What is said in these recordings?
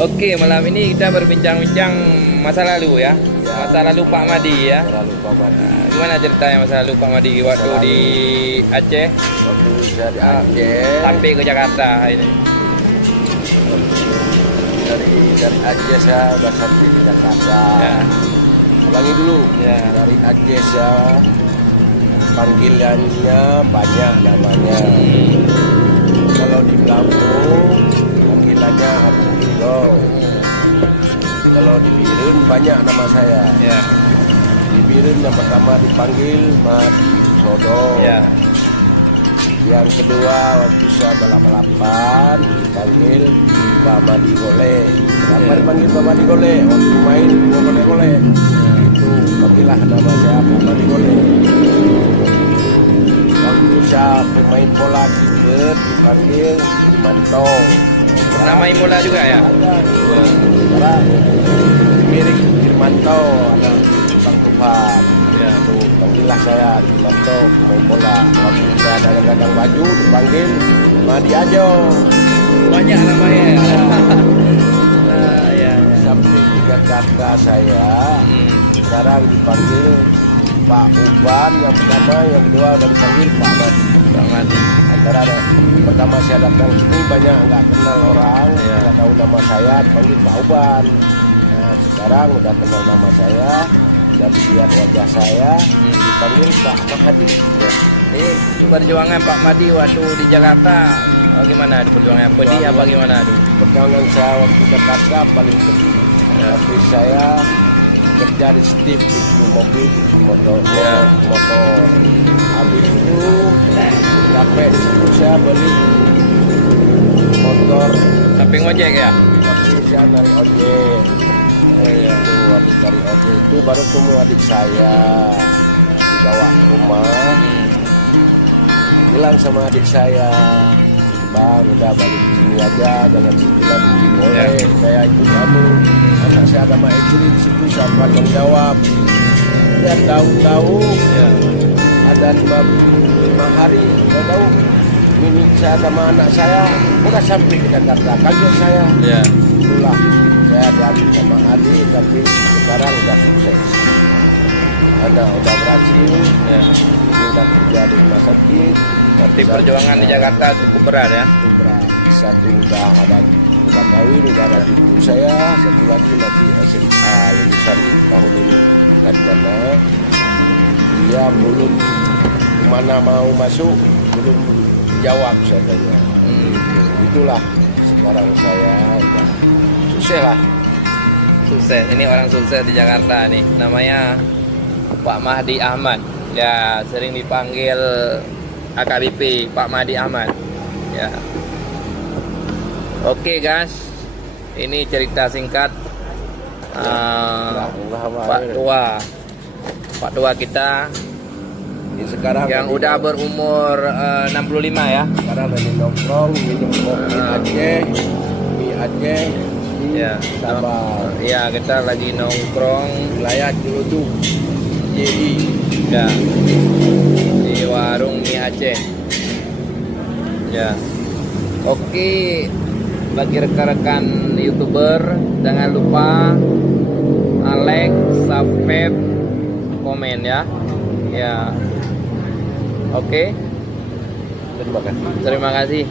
Oke, malam ini kita berbincang-bincang masa lalu ya. Masa lalu Pak Madi ya. Lalu Pak Madi. Gimana ceritanya masa lalu Pak Madi waktu di Aceh? Waktu saya di Aceh. Sampai ke Jakarta ini. Dari Aceh saya udah sampai ke Jakarta. Ya. Ulangi dulu. Ya. Dari Aceh saya panggilannya banyak namanya. Kalau di Lampung panggilannya Abu Indo. Kalau di Birun banyak nama saya. Ya. Di Birun yang pertama dipanggil Madi Sodo. Ya. Yang kedua waktu saya balapan dipanggil Pak Madi Gole. Kenapa dipanggil Pak Madi Gole? Waktu main gole-gole. Itu panggilah nama saya Pak Madi Gole. Waktu saya pemain bola kiper dipanggil Manto. Pernah main bola juga ya? Ada. Sekarang mirip Firmanto anak Bang Tuhan. Ya. Itu panggilah saya Firmanto pemain bola. Waktu saya kadang-kadang baju dipanggil Madi Ajo. Banyak namanya ya. Ya. Sampai di Jakarta saya sekarang dipanggil Pak Uban yang pertama, yang kedua udah dipanggil Pak Madi. Pak Madi. Antara pertama saya datang sini banyak nggak kenal orang, Ya. nggak tahu nama saya, dipanggil Pak Uban. Nah, sekarang udah kenal nama saya, udah dilihat wajah saya, dipanggil Pak Mahadi. Ya. Perjuangan Pak Madi waktu di Jakarta gimana? Perjuangan pedih apa gimana? Perjalanan saya waktu Jakarta paling pedih. Ya. Tapi saya kerja di Steve, di mobil, di motor, Ya. motor. Habis itu capek di situ saya beli motor. Sampai ngojek ya? Tapi saya narik ojek. Itu habis dari ojek itu baru ketemu adik saya dibawa ke rumah. Bilang sama adik saya, Bang, udah balik ke sini aja, jangan situ lagi. Boleh, saya ikut kamu. Anak saya ada mak istri di situ, siapa yang jawab? Ya tahu-tahu Ya. ada lima hari, tahu mini saya sama anak saya udah sampai ke Jakarta. Kaget saya. Ya. Itulah saya diambil sama adik, tapi sekarang udah sukses. Anak udah berhasil, Ya. udah kerja di rumah sakit. Tapi perjuangan di Jakarta cukup berat ya. Itu berat. Satu udah kawin, udah ada cucu saya, satu lagi nanti SMA lulusan tahun ini sarjana. Dia belum kemana mau masuk, belum jawab saya tanya. Itulah sekarang saya udah sukses lah. Sukses. Ini orang sukses di Jakarta nih. Namanya Pak Mahdi Ahmad. Ya, sering dipanggil AKBP Pak Mahdi Ahmad. Ya. Oke guys, ini cerita singkat Pak Tua kita Ini sekarang yang udah berumur 65 ya. sekarang lagi nongkrong minum kopi Aceh, mie Aceh di Ya, Sabang. ya kita lagi nongkrong Wilayah Celuduk, JI. ya di warung mie Aceh. Ya. Oke, bagi rekan-rekan YouTuber jangan lupa like, subscribe, komen ya. Ya. Oke. Terima kasih. Terima kasih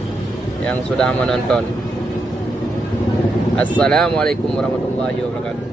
yang sudah menonton. Assalamualaikum warahmatullahi wabarakatuh.